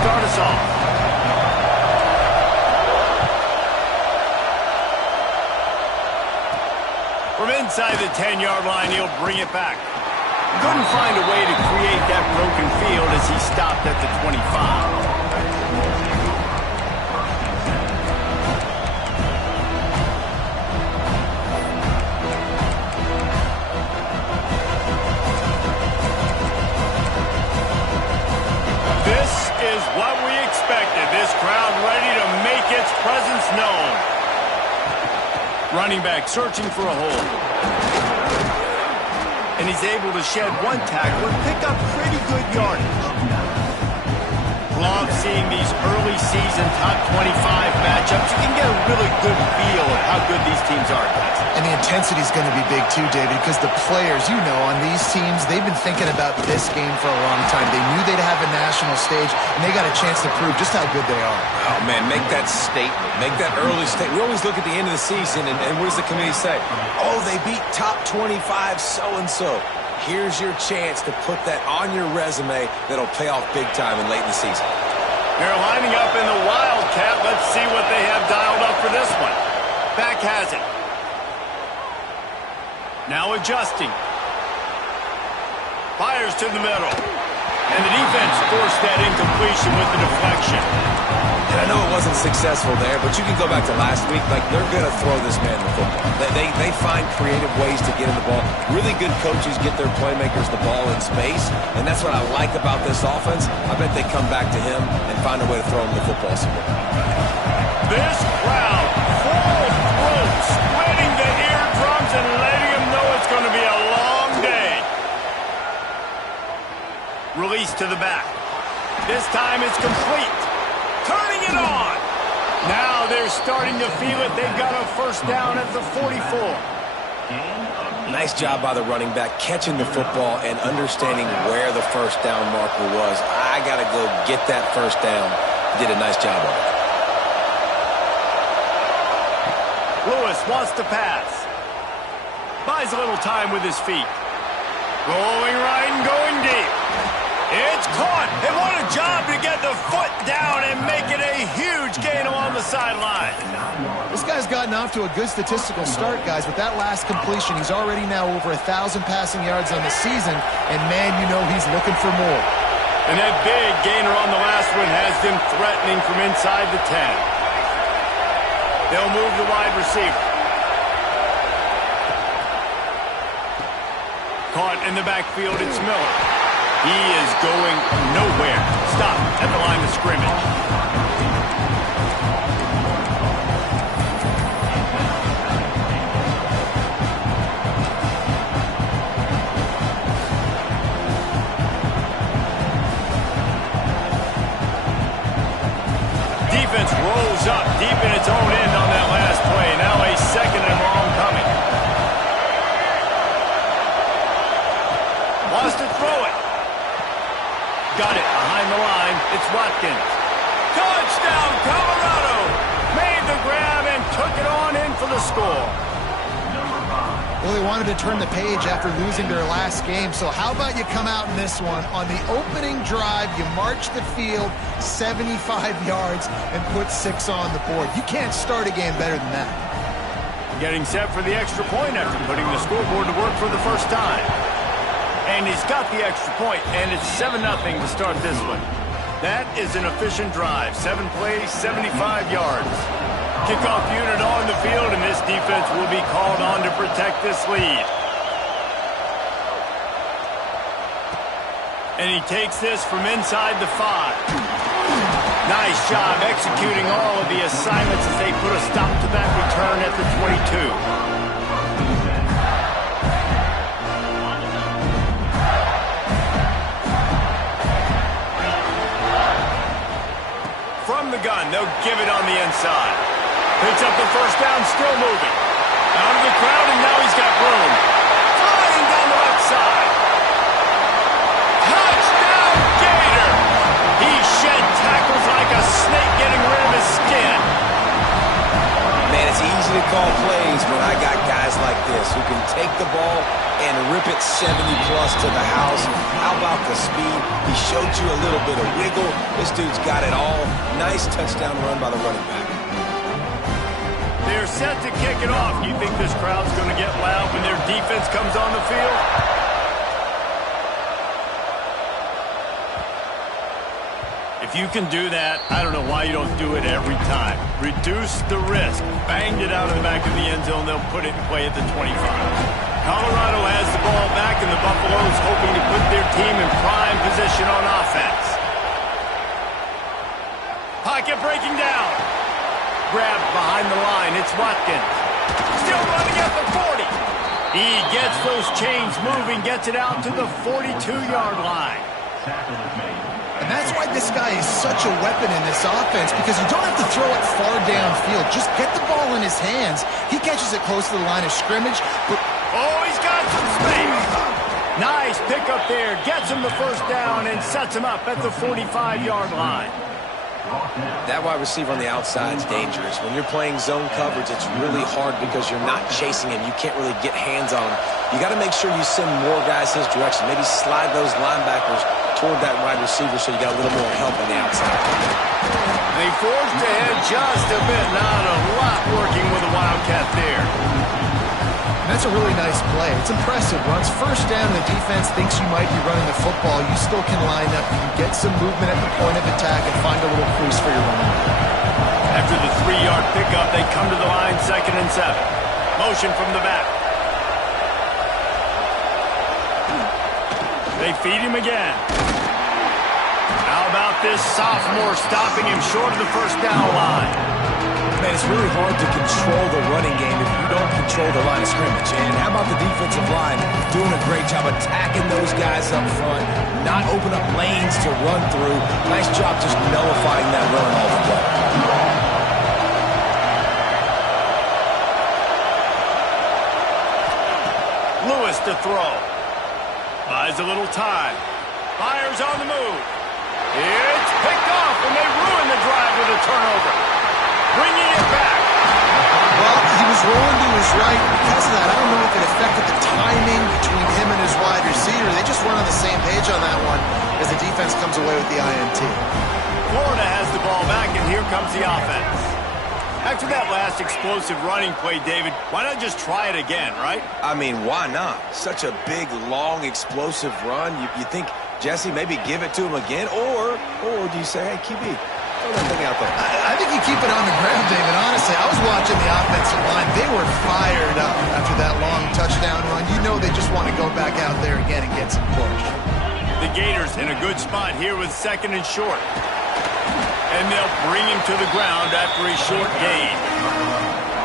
start us off. From inside the 10-yard line, he'll bring it back. Couldn't find a way to create that broken field as he stopped at the 25. This is what we expected. This crowd ready to make its presence known. Running back searching for a hole. And he's able to shed one tackle and pick up pretty good yardage. Love seeing these early season top 25 matchups. You can get a really good feel of how good these teams are, guys. And the intensity is going to be big too, David, because the players, you know, on these teams, they've been thinking about this game for a long time. They knew they'd have a national stage, and they got a chance to prove just how good they are. Oh, man, make that statement. Make that early statement. We always look at the end of the season, and what does the committee say? Oh, they beat top 25 so-and-so. Here's your chance to put that on your resume that'll pay off big time and late in the season. They're lining up in the Wildcat. Let's see what they have dialed up for this one. Back has it. Now adjusting. Fires to the middle. And the defense forced that incompletion with the deflection. And I know it wasn't successful there, but you can go back to last week. Like, they're going to throw this man the football. They find creative ways to get in the ball. Really good coaches get their playmakers the ball in space, and that's what I like about this offense. I bet they come back to him and find a way to throw him the football somewhere. This crowd, full throat, splitting the eardrums and letting them know it's going to be a long day. Release to the back. This time it's complete. Turning it on. Now they're starting to feel it. They've got a first down at the 44. Nice job by the running back, catching the football and understanding where the first down marker was. I got to go get that first down. Did a nice job of it. Lewis wants to pass. Buys a little time with his feet. Rolling right and going deep. It's caught. And what a job to get the foot down and make it a huge gain along the sideline. This guy's gotten off to a good statistical start, guys. With that last completion, he's already now over 1,000 passing yards on the season. And, man, you know he's looking for more. And that big gainer on the last one has them threatening from inside the 10. They'll move the wide receiver. Caught in the backfield, it's Miller. He is going nowhere. Stop at the line of scrimmage. Defense rolls up deep in its own end on that last play. Now a second and long coming. Wants to throw it. Got it behind the line. It's Watkins. Touchdown, Colorado! Made the grab and took it on in for the score. Well, they wanted to turn the page after losing their last game, so how about you come out in this one? On the opening drive, you march the field 75 yards and put 6 on the board. You can't start a game better than that. Getting set for the extra point after putting the scoreboard to work for the first time. And he's got the extra point, and it's 7-0 to start this one. That is an efficient drive. 7 plays, 75 yards. Kickoff unit on the field, and this defense will be called on to protect this lead. And he takes this from inside the 5. Nice job executing all of the assignments as they put a stop to that return at the 22. From the gun, they'll give it on the inside. Picks up the first down, still moving. Out of the crowd, and now he's got room. Flying down the left side. Touchdown, Gator! He shed tackles like a snake getting rid of his skin. Man, it's easy to call plays when I got guys like this who can take the ball and rip it 70-plus to the house. How about the speed? He showed you a little bit of wiggle. This dude's got it all. Nice touchdown run by the running back. They're set to kick it off. You think this crowd's going to get loud when their defense comes on the field? If you can do that, I don't know why you don't do it every time. Reduce the risk. Banged it out of the back of the end zone. They'll put it in play at the 25. Colorado has the ball back, and the Buffaloes hoping to put their team in prime position on offense. Pocket breaking down. Grabbed behind the line. It's Watkins. Still running at the 40. He gets those chains moving, gets it out to the 42-yard line. And that's why this guy is such a weapon in this offense, because you don't have to throw it far downfield. Just get the ball in his hands. He catches it close to the line of scrimmage. But oh, he's got some space. Nice pickup there. Gets him the first down and sets him up at the 45-yard line. That wide receiver on the outside is dangerous. When you're playing zone coverage, it's really hard because you're not chasing him. You can't really get hands on him. You got to make sure you send more guys his direction. Maybe slide those linebackers toward that wide receiver so you got a little more help on the outside. They forced ahead just a bit. Not a lot working with the Wildcat there. that's a really nice play. It's impressive. Once first down, the defense thinks you might be running the football. You still can line up. You can get some movement at the point of attack and find a little crease for your running back. After the 3-yard pickup, they come to the line, 2nd and 7. Motion from the back. They feed him again. How about this sophomore stopping him short of the first down line? Man, it's really hard to control the running game if you don't control the line of scrimmage. And how about the defensive line doing a great job attacking those guys up front, not open up lanes to run through. Nice job just nullifying that run altogether. Lewis to throw. Buys a little time. Fires on the move. It's picked off, and they ruin the drive with a turnover. Bringing it back. Well, he was rolling to his right. Because of that, I don't know if it affected the timing between him and his wide receiver. They just weren't on the same page on that one as the defense comes away with the INT. Florida has the ball back, and here comes the offense. After that last explosive running play, David, why not just try it again, right? I mean, why not? Such a big, long, explosive run. You think, Jesse, maybe give it to him again? Or do you say, hey, QB, throw that thing out there? I think you keep it on the ground, David. Honestly, I was watching the offensive line. They were fired up after that long touchdown run. You know they just want to go back out there again and get some push. The Gators in a good spot here with 2nd and short. And they'll bring him to the ground after a short gain.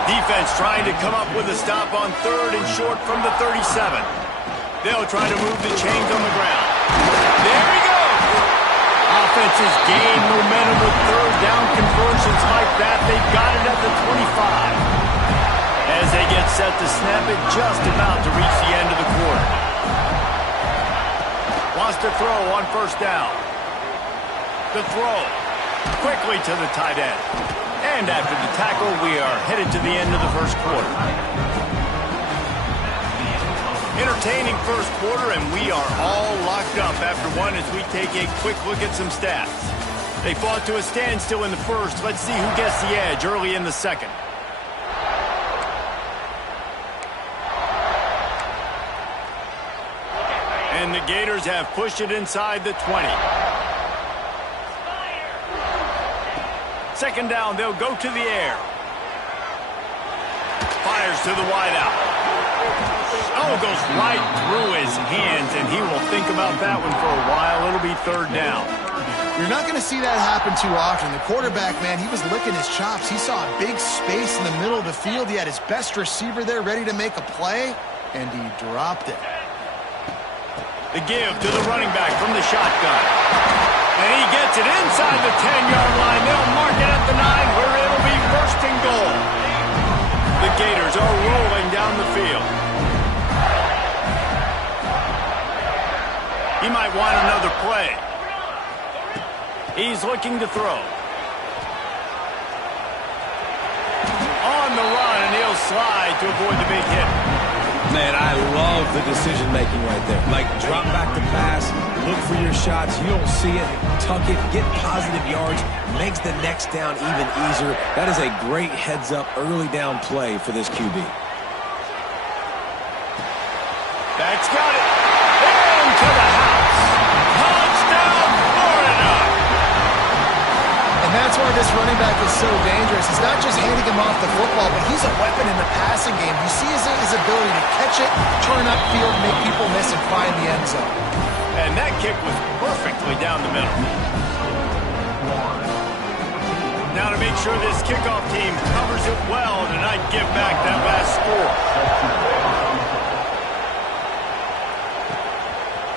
Defense trying to come up with a stop on 3rd and short from the 37. They'll try to move the chains on the ground. There he goes! Offenses gain momentum with 3rd down conversions like that. They've got it at the 25. As they get set to snap it, just about to reach the end of the quarter. Wants to throw on 1st down. The throw. Quickly to the tight end. And after the tackle, we are headed to the end of the first quarter. Entertaining first quarter, and we are all locked up after one as we take a quick look at some stats. They fought to a standstill in the first. Let's see who gets the edge early in the second. And the Gators have pushed it inside the 20. 2nd down, they'll go to the air. Fires to the wideout. Oh, goes right through his hands, and he will think about that one for a while. It'll be 3rd down. You're not going to see that happen too often. The quarterback, man, he was licking his chops. He saw a big space in the middle of the field. He had his best receiver there ready to make a play, and he dropped it. The give to the running back from the shotgun. And he gets it inside the 10-yard line. They'll mark it at the 9 where it'll be 1st and goal. The Gators are rolling down the field. He might want another play. He's looking to throw. On the run, and he'll slide to avoid the big hit. Man, I love the decision-making right there. Like, drop back the pass, look for your shots. You don't see it, tuck it, get positive yards, makes the next down even easier. That is a great heads-up early down play for this QB. That's got it. Into the house. Touchdown, Florida. And that's why this running back is so dangerous. He's not just handing him off the football, but he's a weapon in the passing game. You see his ability to catch it, turn upfield, make people miss, and find the end zone. And that kick was perfectly down the middle. Now to make sure this kickoff team covers it well tonight, give back that last score.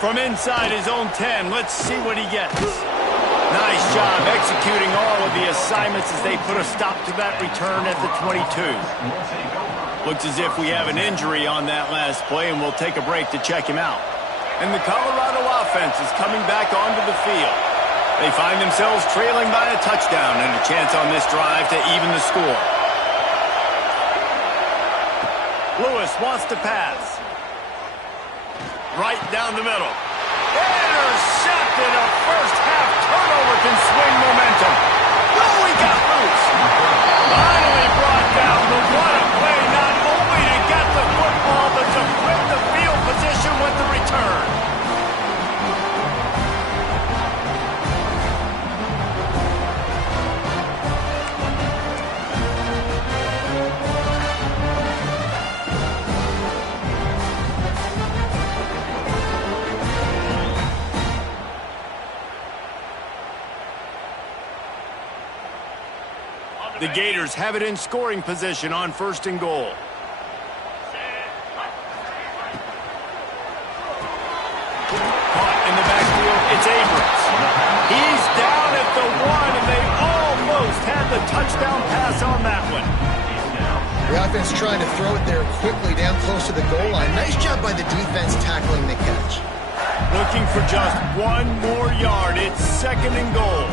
From inside his own 10, let's see what he gets. Nice job executing all of the assignments as they put a stop to that return at the 22. Looks as if we have an injury on that last play, and we'll take a break to check him out. And the Colorado offense is coming back onto the field. They find themselves trailing by a touchdown and a chance on this drive to even the score. Lewis wants to pass. Right down the middle. Intercepted. A first-half turnover can swing momentum. Oh, he got loose. Finally brought down, but what a play. Not only to get the football, but to flip the field position with the return. The Gators have it in scoring position on 1st and goal. Caught in the backfield, it's Abrams. He's down at the 1, and they almost had the touchdown pass on that one. The offense trying to throw it there quickly down close to the goal line. Nice job by the defense tackling the catch. Looking for just 1 more yard. It's 2nd and goal.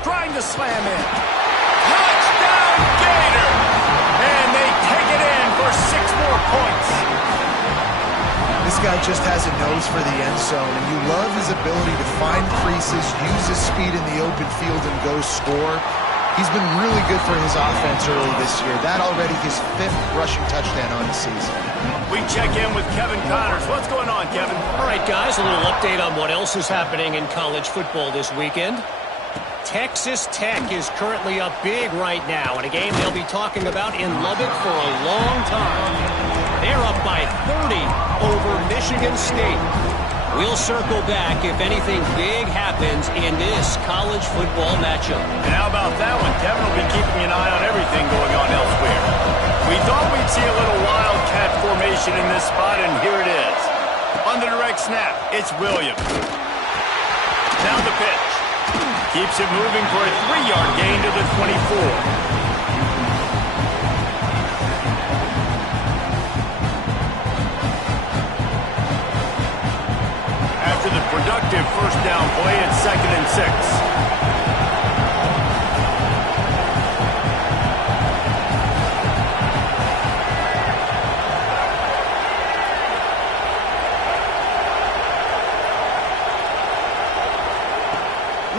Trying to slam in. Touchdown, Gator! And they take it in for 6 more points. This guy just has a nose for the end zone, and you love his ability to find creases, use his speed in the open field, and go score. He's been really good for his offense early this year. That already his 5th rushing touchdown on the season. We check in with Kevin Connors. What's going on, Kevin? All right, guys, a little update on what else is happening in college football this weekend. Texas Tech is currently up big right now in a game they'll be talking about in Lubbock for a long time. They're up by 30 over Michigan State. We'll circle back if anything big happens in this college football matchup. And how about that one? Kevin will be keeping an eye on everything going on elsewhere. We thought we'd see a little wildcat formation in this spot, and here it is. On the direct snap, it's Williams. Now the pitch. Keeps it moving for a 3-yard gain to the 24. After the productive first down play, it's 2nd and 6.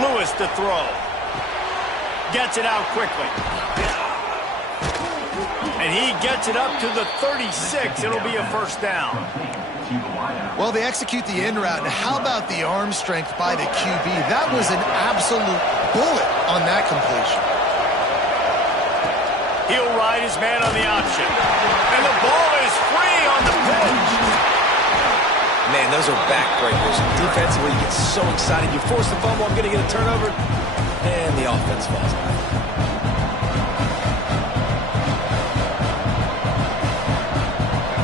Lewis to throw. Gets it out quickly. And he gets it up to the 36. It'll be a first down. Well, they execute the in route. And how about the arm strength by the QB? That was an absolute bullet on that completion. He'll ride his man on the option. And the ball is free on the pitch. Man, those are backbreakers. Defensively, you get so excited. You force the fumble, I'm going to get a turnover, and the offense falls out.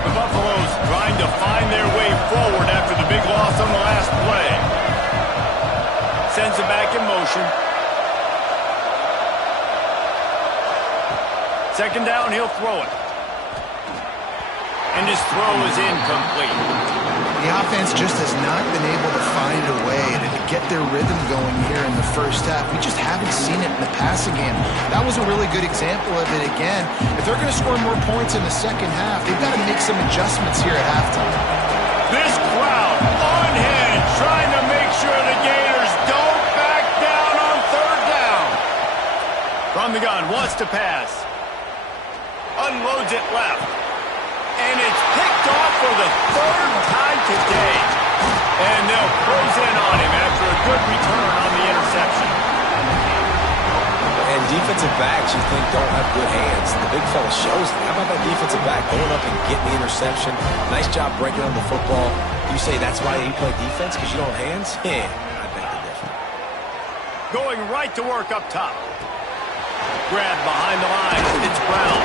The Buffaloes trying to find their way forward after the big loss on the last play. Sends it back in motion. 2nd down, he'll throw it. And his throw is incomplete. The offense just has not been able to find a way to get their rhythm going here in the first half. We just haven't seen it in the passing game. That was a really good example of it again. If they're going to score more points in the second half, they've got to make some adjustments here at halftime. This crowd on hand trying to make sure the Gators don't back down on third down. From the gun, wants to pass. Unloads it left. And it's picked off for the third time today. And they'll close in on him after a good return on the interception. And defensive backs you think don't have good hands. The big fella shows them. How about that defensive back going up and getting the interception? Nice job breaking on the football. You say that's why you play defense, because you don't have hands? Yeah, I beg to differ. Going right to work up top. Grab behind the line. It's Brown.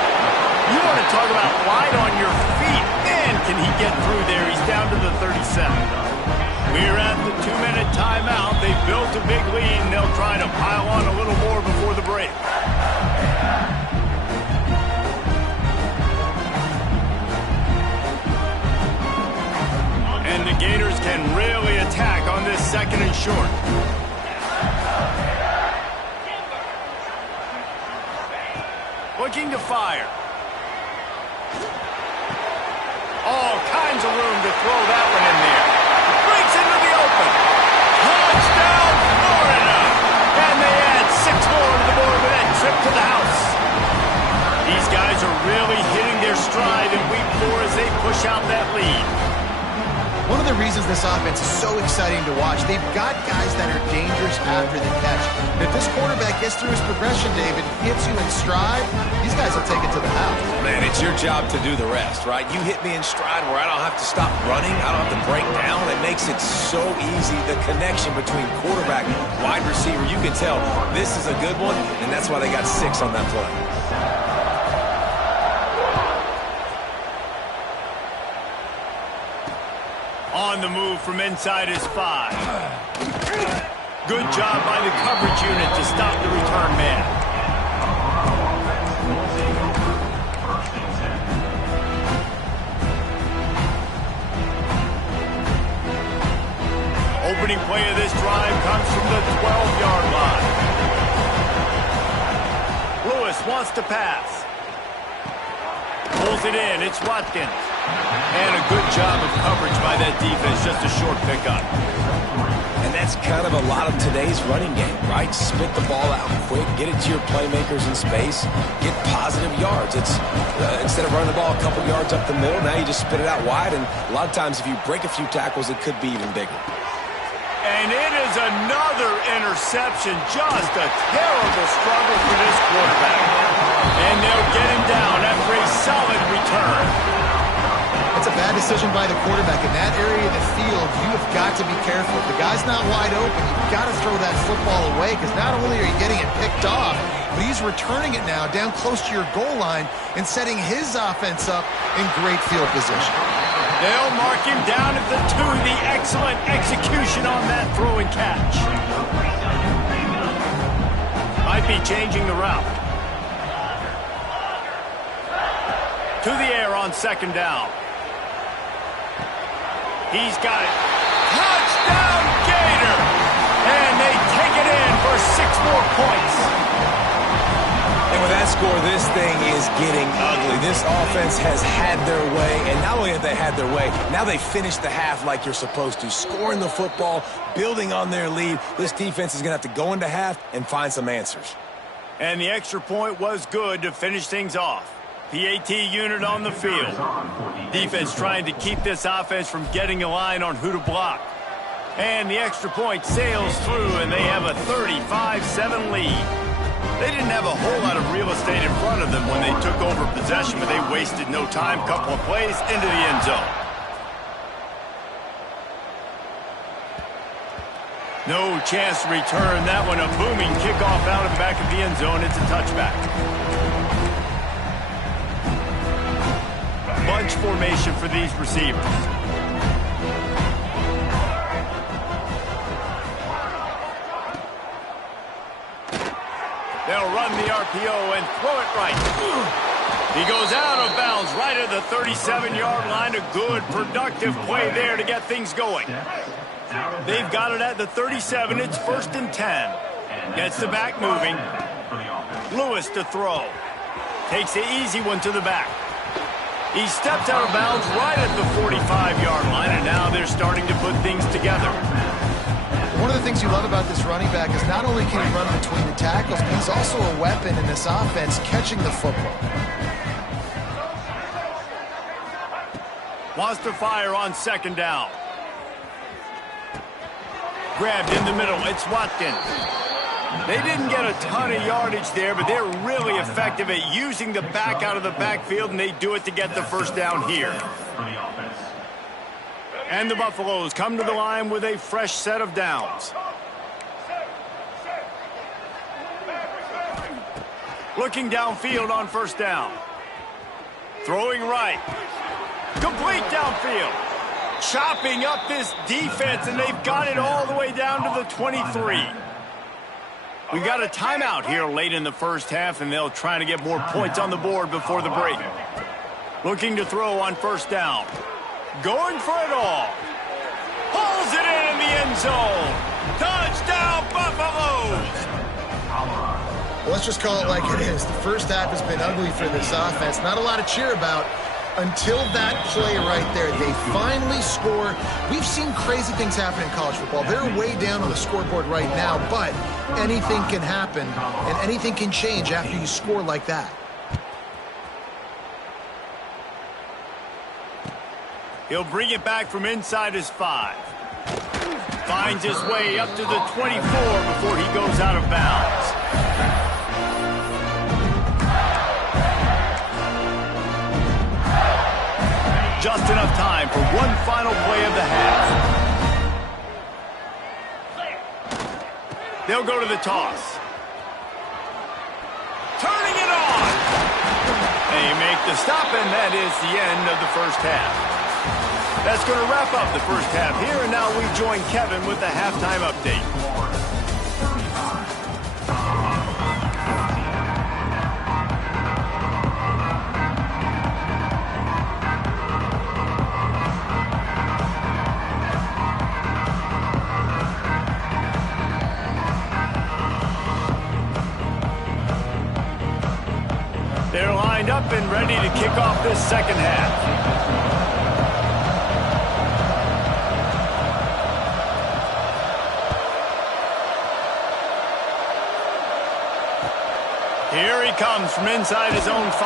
You want to talk about light on your feet. And can he get through there? He's down to the 37. We're at the 2-minute timeout. They've built a big lead, and they'll try to pile on a little more before the break. And the Gators can really attack on this second and short. Looking to fire. All kinds of room to throw that one in there. Breaks into the open. Touchdown, Florida! And they add 6 more to the board with that trip to the house. These guys are really hitting their stride in week 4 as they push out that lead. One of the reasons this offense is so exciting to watch, they've got guys that are dangerous after the catch. And if this quarterback gets through his progression, David, hits you in stride, these guys will take it to the house. Man, it's your job to do the rest, right? You hit me in stride where I don't have to stop running. I don't have to break down. It makes it so easy. The connection between quarterback and wide receiver, you can tell this is a good one, and that's why they got 6 on that play. On the move from inside his 5. Good job by the coverage unit to stop the return man. Opening play of this drive comes from the 12-yard line. Lewis wants to pass. Pulls it in. It's Watkins. And a good job of coverage by that defense. Just a short pickup. And that's kind of a lot of today's running game, right? Spit the ball out quick, get it to your playmakers in space, get positive yards. It's instead of running the ball a couple yards up the middle, now you just spit it out wide, and a lot of times if you break a few tackles, it could be even bigger. And it is another interception. Just a terrible struggle for this quarterback. And they'll get him down after a solid return. It's a bad decision by the quarterback. In that area of the field, you have got to be careful. If the guy's not wide open, you've got to throw that football away, because not only are you getting it picked off, but he's returning it now down close to your goal line and setting his offense up in great field position. They'll mark him down at the 2. The excellent execution on that throw and catch. Might be changing the route. To the air on second down. He's got it. Touchdown, Gator! And they take it in for 6 more points. And with that score, this thing is getting ugly. This offense has had their way, and not only have they had their way, now they finish the half like you're supposed to, scoring the football, building on their lead. This defense is going to have to go into half and find some answers. And the extra point was good to finish things off. PAT unit on the field. Defense trying to keep this offense from getting a line on who to block. And the extra point sails through, and they have a 35-7 lead. They didn't have a whole lot of real estate in front of them when they took over possession, but they wasted no time. Couple of plays into the end zone. No chance to return that one. A booming kickoff out of the back of the end zone. It's a touchback. Bunch formation for these receivers. They'll run the RPO and throw it right. He goes out of bounds right at the 37-yard line. A good, productive play there to get things going. They've got it at the 37. It's 1st and 10. Gets the back moving. Lewis to throw. Takes the easy one to the back. He steps out of bounds right at the 45-yard line, and now they're starting to put things together. One of the things you love about this running back is not only can he run between the tackles, but he's also a weapon in this offense catching the football. Wants to fire on 2nd down. Grabbed in the middle. It's Watkins. They didn't get a ton of yardage there, but they're really effective at using the back out of the backfield, and they do it to get the 1st down here. And the Buffaloes come to the line with a fresh set of downs. Looking downfield on 1st down. Throwing right. Complete downfield. Chopping up this defense, and they've got it all the way down to the 23. We got a timeout here late in the 1st half, and they'll try to get more points on the board before the break. Looking to throw on 1st down. Going for it all. Pulls it in the end zone. Touchdown, Buffaloes! Well, let's just call it like it is. The 1st half has been ugly for this offense. Not a lot to cheer about until that play right there. They finally score. We've seen crazy things happen in college football. They're way down on the scoreboard right now, but anything can happen, and anything can change after you score like that. He'll bring it back from inside his 5. Finds his way up to the 24 before he goes out of bounds. Just enough time for one final play of the half. They'll go to the toss. Turning it on. They make the stop, and that is the end of the 1st half. That's going to wrap up the 1st half here, and now we join Kevin with the halftime update. They're lined up and ready to kick off this 2nd half. Here he comes from inside his own 5.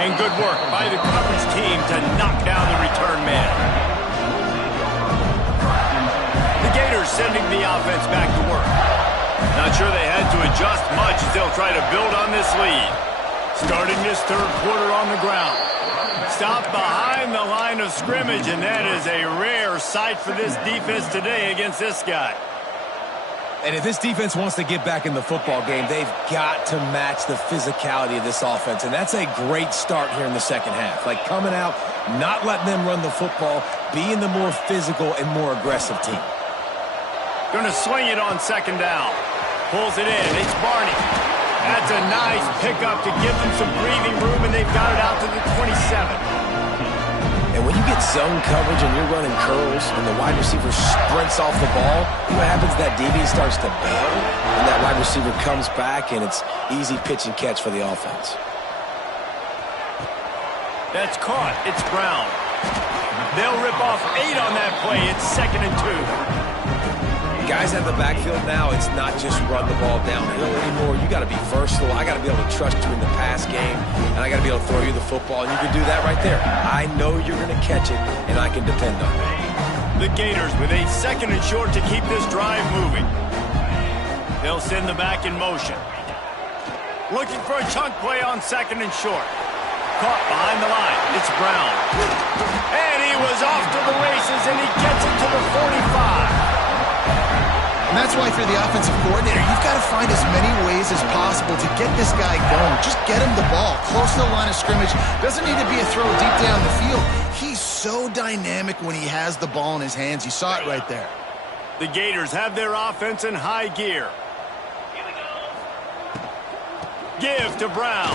And good work by the coverage team to knock down the return man. The Gators sending the offense back to work. Not sure they had to adjust much as they'll try to build on this lead. Starting this 3rd quarter on the ground. Stopped behind the line of scrimmage, and that is a rare sight for this defense today against this guy. And if this defense wants to get back in the football game, they've got to match the physicality of this offense. And that's a great start here in the 2nd half. Like coming out, not letting them run the football, being the more physical and more aggressive team. Going to swing it on 2nd down. Pulls it in. It's Barney. That's a nice pickup to give them some breathing room, and they've got it out to the 27. And when you get zone coverage and you're running curls and the wide receiver sprints off the ball, you know what happens? That DB starts to bail, and that wide receiver comes back, and it's easy pitch and catch for the offense. That's caught. It's Brown. They'll rip off 8 on that play. It's 2nd and 2. Guys at the backfield now, it's not just run the ball downhill anymore. You got to be versatile. I got to be able to trust you in the pass game, and I got to be able to throw you the football, and you can do that right there. I know you're going to catch it, and I can depend on it. The Gators with a 2nd and short to keep this drive moving. They'll send the back in motion. Looking for a chunk play on 2nd and short. Caught behind the line. It's Brown. And he was off to the races, and he gets it to the 45. And that's why for the offensive coordinator, you've got to find as many ways as possible to get this guy going. Just get him the ball close to the line of scrimmage. Doesn't need to be a throw deep down the field. He's so dynamic when he has the ball in his hands. You saw it right there. The Gators have their offense in high gear. Give to Brown.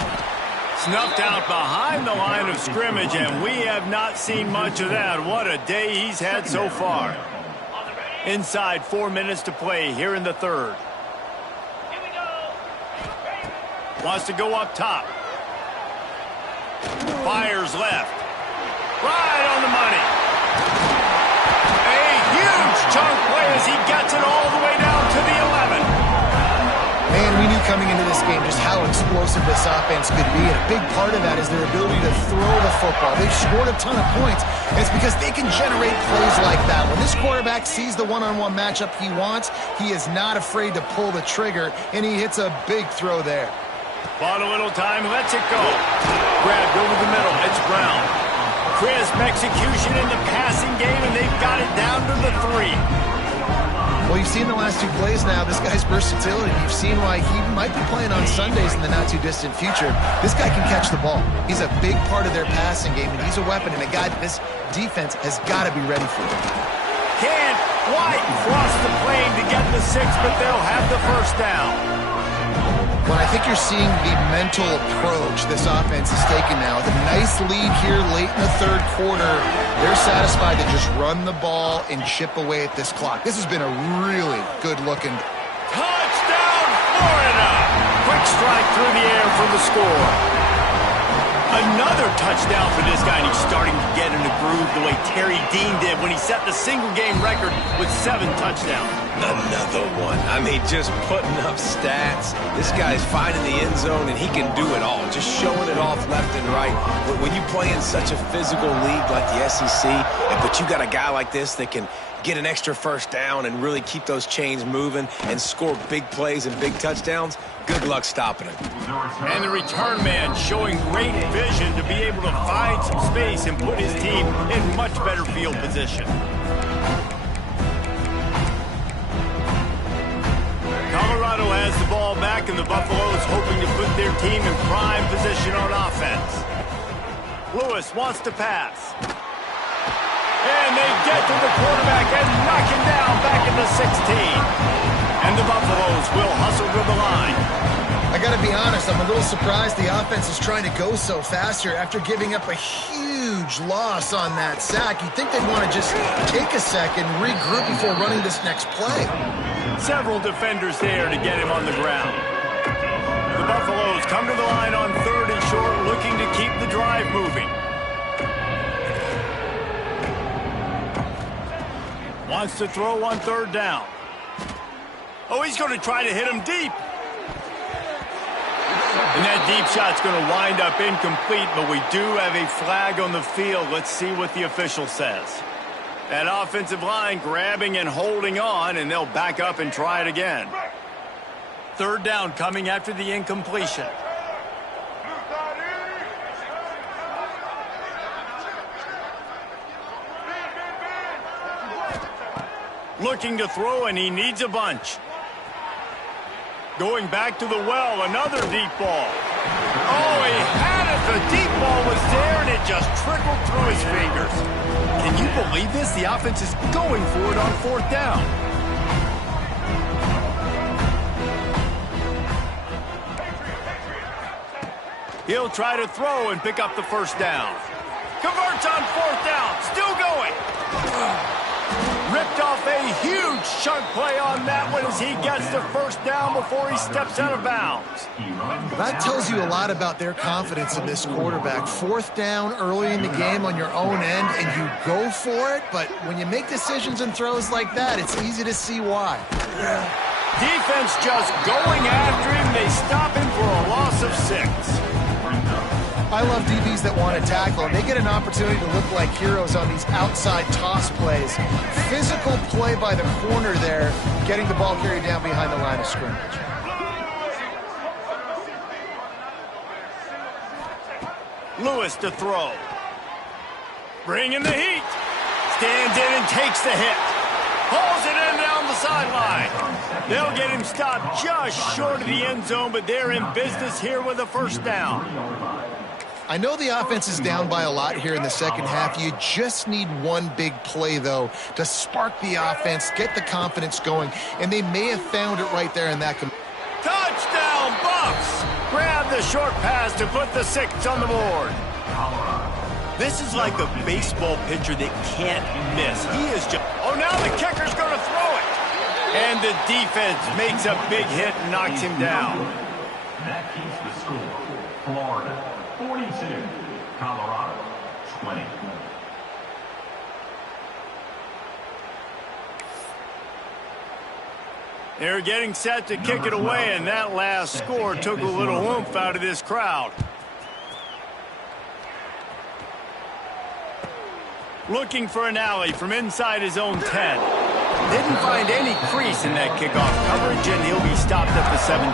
Snuffed out behind the line of scrimmage, and we have not seen much of that. What a day he's had so far. Inside 4 minutes to play here in the third. Wants to go up top. Fires left. Right on the money. A huge chunk play as he gets it all the way down to the 11. Man, we knew coming into this game just how explosive this offense could be, and a big part of that is their ability to throw the football. They've scored a ton of points, and it's because they can generate plays like that. When this quarterback sees the one-on-one matchup he wants, he is not afraid to pull the trigger, and he hits a big throw there. Bought a little time, lets it go. Grabbed over the middle, it's Brown. Crisp execution in the passing game, and they've got it down to the 3. Well, you've seen the last 2 plays now, this guy's versatility. You've seen why he might be playing on Sundays in the not-too-distant future. This guy can catch the ball. He's a big part of their passing game, and he's a weapon and a guy that this defense has got to be ready for. Can't quite cross the plane to get the 6, but they'll have the first down. Well, I think you're seeing the mental approach this offense is taking now. With a nice lead here late in the third quarter, they're satisfied to just run the ball and chip away at this clock. This has been a really good-looking. Touchdown, Florida! Quick strike through the air for the score. Another touchdown for this guy, and he's starting to get in the groove the way Terry Dean did when he set the single-game record with 7 touchdowns. Another one. I mean, just putting up stats. This guy's finding the end zone, and he can do it all. Just showing it off left and right. But when you play in such a physical league like the SEC, but you got a guy like this that can get an extra first down and really keep those chains moving and score big plays and big touchdowns, good luck stopping him. And the return man showing great vision to be able to find some space and put his team in much better field position. Colorado has the ball back, and the Buffaloes hoping to put their team in prime position on offense. Lewis wants to pass. And they get to the quarterback and knock him down back at the 16. And the Buffaloes will hustle to the line. I got to be honest, I'm a little surprised the offense is trying to go so fast here after giving up a huge loss on that sack. You'd think they'd want to just take a second, regroup before running this next play. Several defenders there to get him on the ground. The Buffaloes come to the line on 3rd and short, looking to keep the drive moving. Wants to throw on 3rd down. Oh, he's going to try to hit him deep. And that deep shot's going to wind up incomplete, but we do have a flag on the field. Let's see what the official says. That offensive line grabbing and holding on, and they'll back up and try it again. 3rd down coming after the incompletion. Looking to throw, and he needs a bunch. Going back to the well, another deep ball. Oh, he had it. The deep ball was there, and it just trickled through his fingers. Can you believe this? The offense is going for it on 4th down. He'll try to throw and pick up the 1st down. Converts on 4th down. Still going. Ripped off a huge chunk play on that one as he gets the 1st down before he steps out of bounds. That tells you a lot about their confidence in this quarterback. 4th down early in the game on your own end, and you go for it, but when you make decisions and throws like that, it's easy to see why. Defense just going after him. They stop him for a loss of 6. I love DBs that want to tackle, and they get an opportunity to look like heroes on these outside toss plays. Physical play by the corner there, getting the ball carried down behind the line of scrimmage. Lewis to throw. Bringing the heat. Stands in and takes the hit. Pulls it in down the sideline. They'll get him stopped just short of the end zone, but they're in business here with a 1st down. I know the offense is down by a lot here in the second half. You just need one big play, though, to spark the offense, get the confidence going, and they may have found it right there in that. Touchdown, Buffs! Grab the short pass to put the 6 on the board. This is like a baseball pitcher that can't miss. He is just... Oh, now the kicker's going to throw it. And the defense makes a big hit and knocks him down. That keeps the score. Florida 42, Colorado 20. They're getting set to kick it away, and that last score took a little oomph out of this crowd. Looking for an alley from inside his own 10. Didn't find any crease in that kickoff coverage, and he'll be stopped at the 17.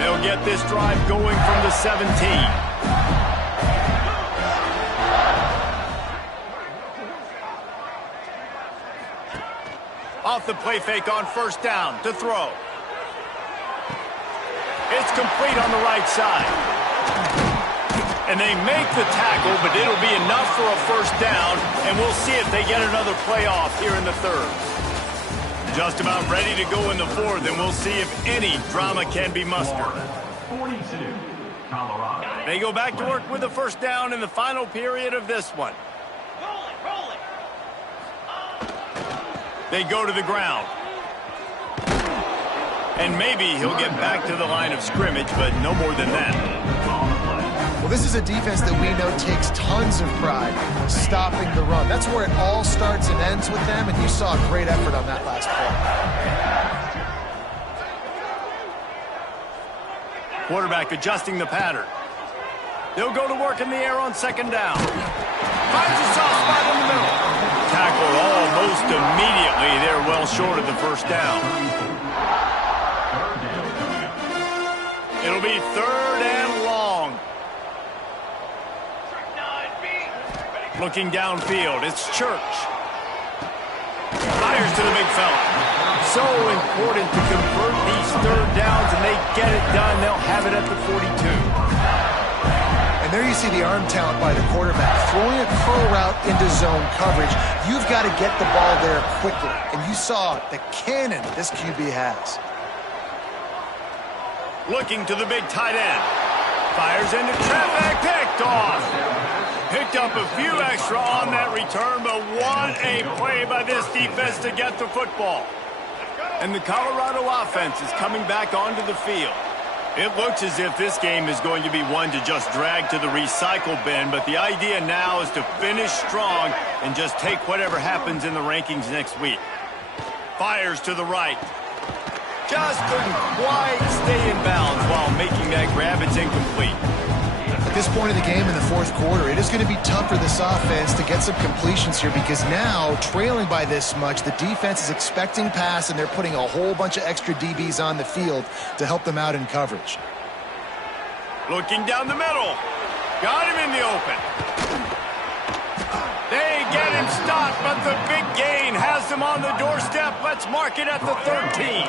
They'll get this drive going from the 17. Off the play fake on first down to throw. It's complete on the right side. And they make the tackle, but it'll be enough for a first down, and we'll see if they get another playoff here in the third. Just about ready to go in the fourth, and we'll see if any drama can be mustered. 42, Colorado. They go back to work with a first down in the final period of this one. They go to the ground. And maybe he'll get back to the line of scrimmage, but no more than that. Well, this is a defense that we know takes tons of pride stopping the run. That's where it all starts and ends with them, and you saw a great effort on that last play. Quarterback adjusting the pattern. They'll go to work in the air on second down. Finds a soft spot in the middle. Tackled almost immediately. They're well short of the first down. It'll be third and long. Looking downfield, it's Church. Fires to the big fella. So important to convert these third downs, and they get it done. They'll have it at the 42. And there you see the arm talent by the quarterback. Throwing a curl route into zone coverage, you've got to get the ball there quickly. And you saw the cannon this QB has. Looking to the big tight end. Fires into traffic, picked off. Picked up a few extra on that return, but what a play by this defense to get the football. And the Colorado offense is coming back onto the field. It looks as if this game is going to be one to just drag to the recycle bin, but the idea now is to finish strong and just take whatever happens in the rankings next week. Fires to the right. Just couldn't quite stay in bounds while making that grab. It's incomplete. At this point of the game in the fourth quarter, it is going to be tough for this offense to get some completions here because now, trailing by this much, the defense is expecting pass, and they're putting a whole bunch of extra DBs on the field to help them out in coverage. Looking down the middle. Got him in the open. They get him stopped, but the big gain has them on the doorstep. Let's mark it at the 13.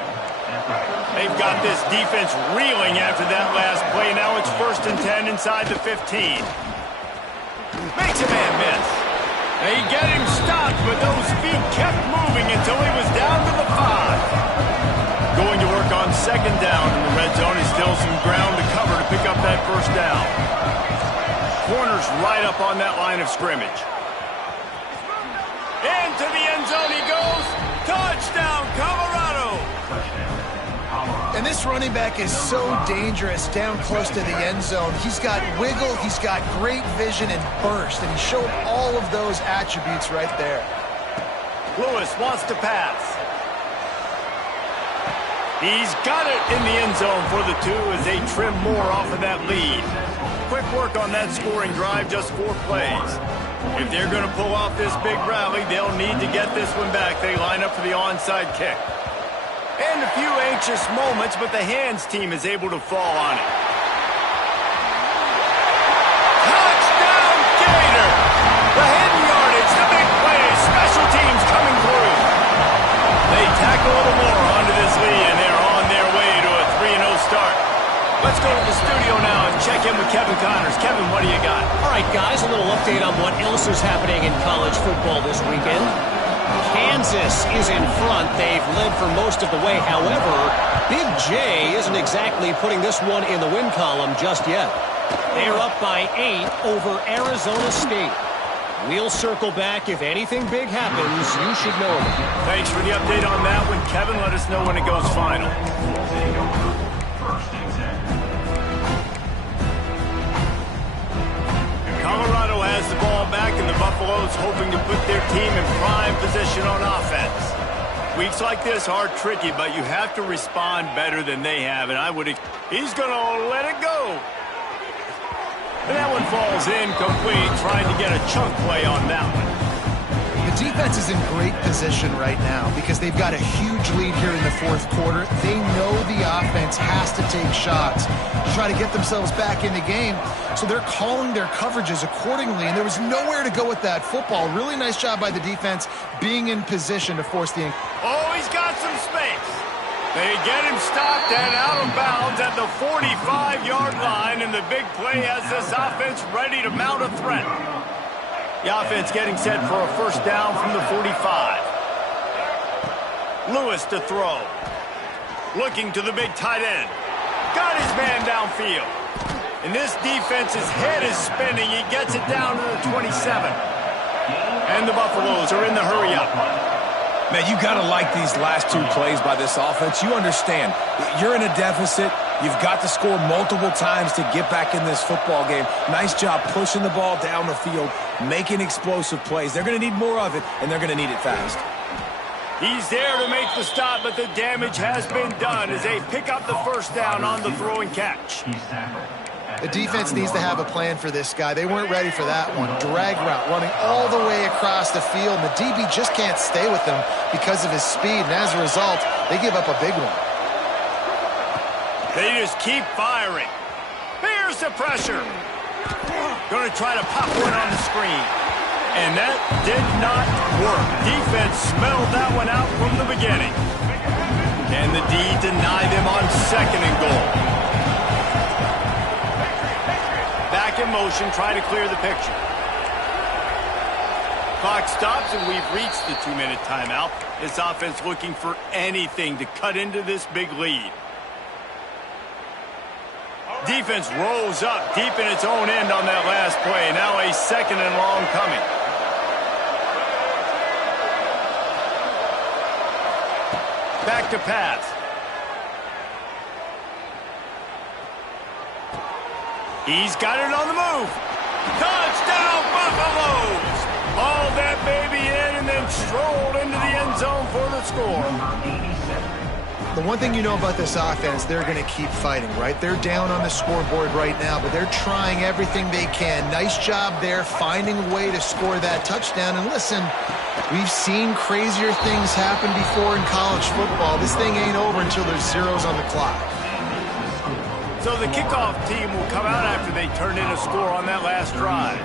They've got this defense reeling after that last play. Now it's 1st and 10 inside the 15. Makes a man miss. They get him stopped, but those feet kept moving until he was down to the 5. Going to work on second down in the red zone. Is still some ground to cover to pick up that first down. Corner's right up on that line of scrimmage. Into the end zone he goes. Touchdown, Colorado. And this running back is so dangerous down close to the end zone. He's got wiggle, he's got great vision and burst, and he showed all of those attributes right there. Lewis wants to pass. He's got it in the end zone for the 2 as they trim more off of that lead. Quick work on that scoring drive, just 4 plays. If they're going to pull off this big rally, they'll need to get this one back. They line up for the onside kick. And a few anxious moments, but the hands team is able to fall on it. Touchdown, Gator! The hidden yardage, the big play, special teams coming through. They tack a little more onto this lead, and they're on their way to a 3-0 start. Let's go to the studio now and check in with Kevin Connors. Kevin, what do you got? All right, guys, a little update on what else is happening in college football this weekend. Kansas is in front. They've led for most of the way. However, Big J isn't exactly putting this one in the win column just yet. They're up by 8 over Arizona State. We'll circle back. If anything big happens, you should know about it. Thanks for the update on that one, Kevin. Let us know when it goes final. First and 10. Colorado has the ball back, and the Buffaloes hoping to put their team in prime position on offense. Weeks like this are tricky, but you have to respond better than they have, and he's going to let it go. And that one falls incomplete, trying to get a chunk play on that one. The defense is in great position right now because they've got a huge lead here in the fourth quarter. They know the offense has to take shots to try to get themselves back in the game, so they're calling their coverages accordingly, and there was nowhere to go with that football. Really nice job by the defense being in position to force the... Oh, he's got some space. They get him stopped and out of bounds at the 45-yard line, and the big play has this offense ready to mount a threat. The offense getting set for a first down from the 45. Lewis to throw. Looking to the big tight end. Got his man downfield. And this defense's head is spinning. He gets it down to the 27. And the Buffaloes are in the hurry-up. Man, you got to like these last two plays by this offense. You understand, you're in a deficit. You've got to score multiple times to get back in this football game. Nice job pushing the ball down the field, making explosive plays. They're going to need more of it, and they're going to need it fast. He's there to make the stop, but the damage has been done as they pick up the first down on the throw and catch. He's tackled. The defense needs to have a plan for this guy. They weren't ready for that one. Drag route running all the way across the field. And the DB just can't stay with him because of his speed. And as a result, they give up a big one. They just keep firing. Here's the pressure. Going to try to pop one on the screen. And that did not work. Defense smelled that one out from the beginning. And the D denied them on second and goal. Back in motion, try to clear the picture. Clock stops, and we've reached the 2-minute timeout. This offense looking for anything to cut into this big lead. Defense rolls up deep in its own end on that last play. Now a second and long coming. Back to pass. He's got it on the move. Touchdown, Buffaloes! Hauled that baby in and then strolled into the end zone for the score. The one thing you know about this offense, they're going to keep fighting, right? They're down on the scoreboard right now, but they're trying everything they can. Nice job there, finding a way to score that touchdown. And listen, we've seen crazier things happen before in college football. This thing ain't over until there's zeros on the clock. So the kickoff team will come out after they turn in a score on that last drive.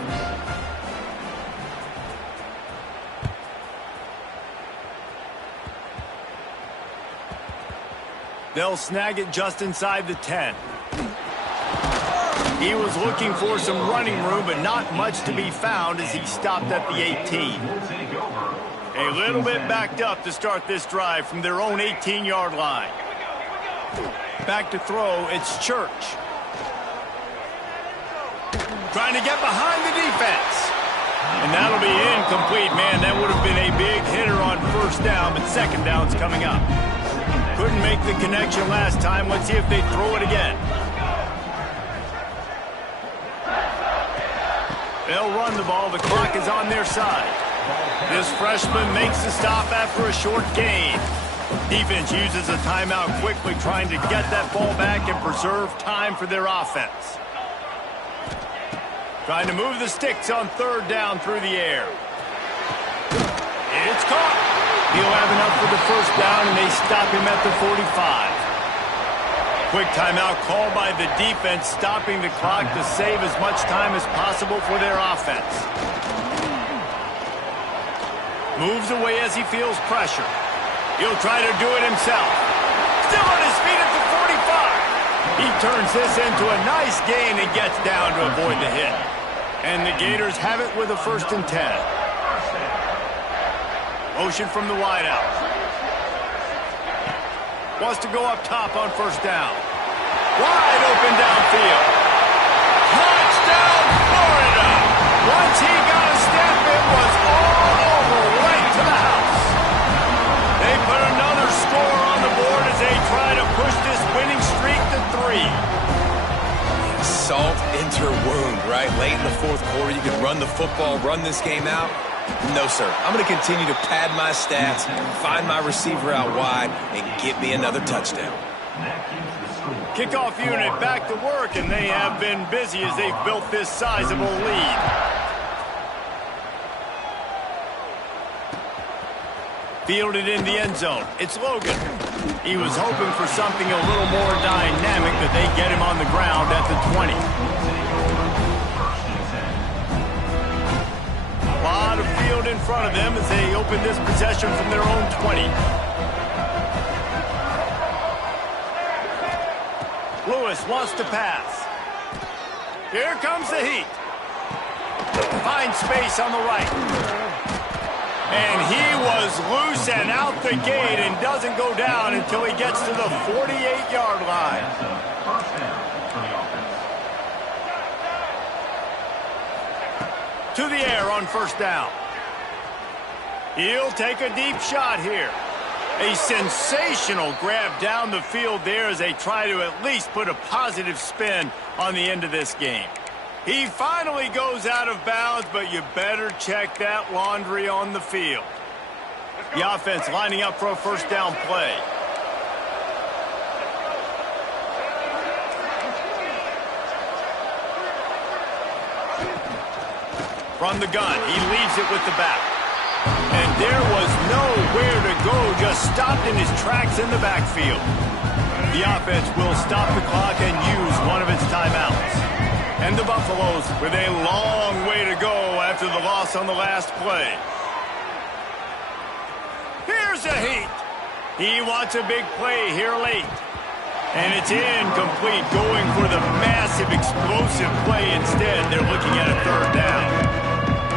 They'll snag it just inside the 10. He was looking for some running room, but not much to be found as he stopped at the 18. A little bit backed up to start this drive from their own 18-yard line. Back to throw, it's Church. Trying to get behind the defense. And that'll be incomplete. Man, that would have been a big hitter on first down, but second down's coming up. Couldn't make the connection last time. Let's see if they throw it again. They'll run the ball. The clock is on their side. This freshman makes the stop after a short gain. Defense uses a timeout quickly, trying to get that ball back and preserve time for their offense. Trying to move the sticks on third down through the air. It's caught. He'll have enough for the first down, and they stop him at the 45. Quick timeout called by the defense, stopping the clock to save as much time as possible for their offense. Moves away as he feels pressure. He'll try to do it himself. Still on his feet at the 45. He turns this into a nice gain and gets down to avoid the hit. And the Gators have it with a 1st and 10. Motion from the wideout. Wants to go up top on first down. Wide open downfield. Touchdown, Florida! Once he got a step, it was all over, right to the house. They put another score on the board as they try to push this winning streak to 3. Salt into her wound, right? Late in the fourth quarter, you could run the football, run this game out. No, sir. I'm going to continue to pad my stats, find my receiver out wide, and get me another touchdown. Kickoff unit back to work, and they have been busy as they've built this sizable lead. Fielded in the end zone. It's Logan. He was hoping for something a little more dynamic, but they get him on the ground at the 20. A lot of field in front of them as they open this possession from their own 20. Lewis wants to pass. Here comes the heat. Finds space on the right. And he was loose and out the gate and doesn't go down until he gets to the 48-yard line. To the air on first down. He'll take a deep shot here. A sensational grab down the field there as they try to at least put a positive spin on the end of this game. He finally goes out of bounds, but you better check that laundry on the field. The offense lining up for a first down play. From the gun, he leaves it with the back. And there was nowhere to go, just stopped in his tracks in the backfield. The offense will stop the clock and use one of its timeouts. And the Buffaloes with a long way to go after the loss on the last play. Here's a heat. He wants a big play here late. And it's incomplete, going for the massive explosive play instead. They're looking at a third down.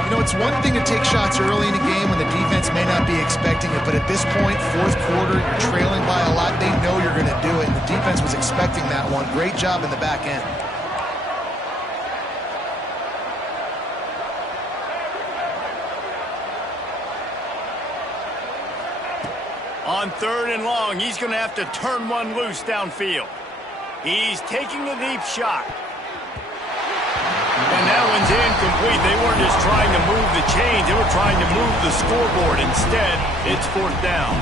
You know, it's one thing to take shots early in a game when the defense may not be expecting it, but at this point, fourth quarter, you're trailing by a lot. They know you're going to do it, and the defense was expecting that one. Great job in the back end. On third and long, he's going to have to turn one loose downfield. He's taking a deep shot. And that one's incomplete. They weren't just trying to move the chains. They were trying to move the scoreboard. Instead, it's fourth down.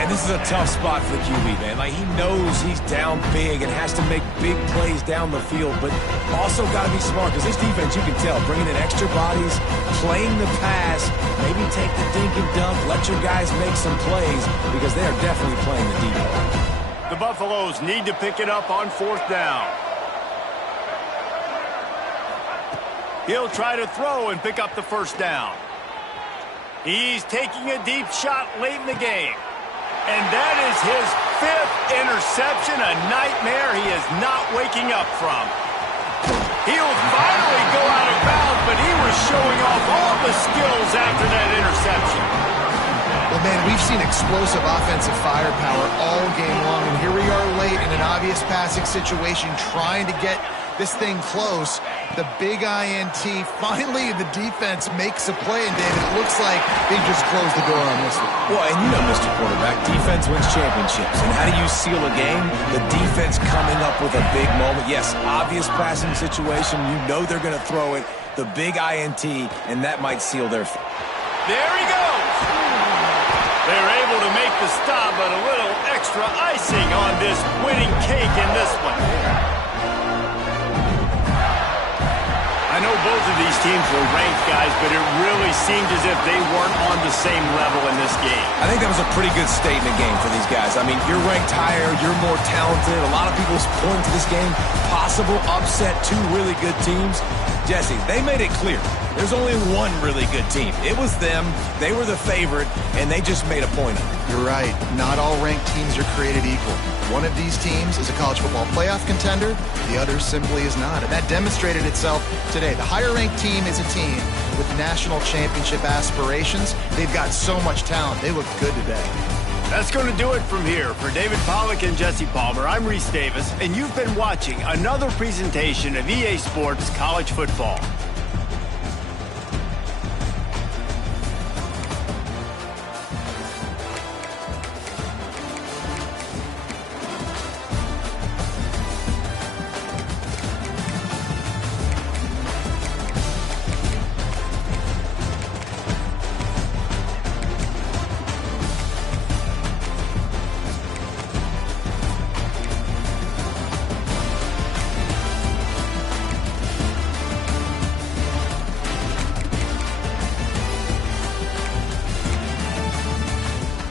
And this is a tough spot for the QB, man. Like, he knows he's down big and has to make big plays down the field, but also got to be smart because this defense, you can tell, bringing in extra bodies, playing the pass, maybe take the dink and dunk, let your guys make some plays because they are definitely playing the deep ball. The Buffaloes need to pick it up on fourth down. He'll try to throw and pick up the first down. He's taking a deep shot late in the game. And that is his fifth interception, a nightmare he is not waking up from. He'll finally go out of bounds, but he was showing off all the skills after that interception. Well, man, we've seen explosive offensive firepower all game long, and here we are late in an obvious passing situation trying to get this thing close. The big INT, finally the defense makes a play, and David, it looks like they just closed the door on this one. Well, and you know, Mr. Quarterback, defense wins championships. And how do you seal a game? The defense coming up with a big moment. Yes, obvious passing situation. You know they're going to throw it. The big INT, and that might seal their... There he goes. They're able to make the stop, but a little extra icing on this winning cake in this one. I know both of these teams were ranked, guys, but it really seemed as if they weren't on the same level in this game. I think that was a pretty good statement game for these guys. I mean, you're ranked higher, you're more talented. A lot of people's point to this game, possible upset, two really good teams. Jesse, they made it clear. There's only one really good team. It was them. They were the favorite, and they just made a point of it. You're right. Not all ranked teams are created equal. One of these teams is a college football playoff contender. The other simply is not. And that demonstrated itself today. The higher-ranked team is a team with national championship aspirations. They've got so much talent. They look good today. That's going to do it from here. For David Pollack and Jesse Palmer, I'm Reese Davis, and you've been watching another presentation of EA Sports College Football.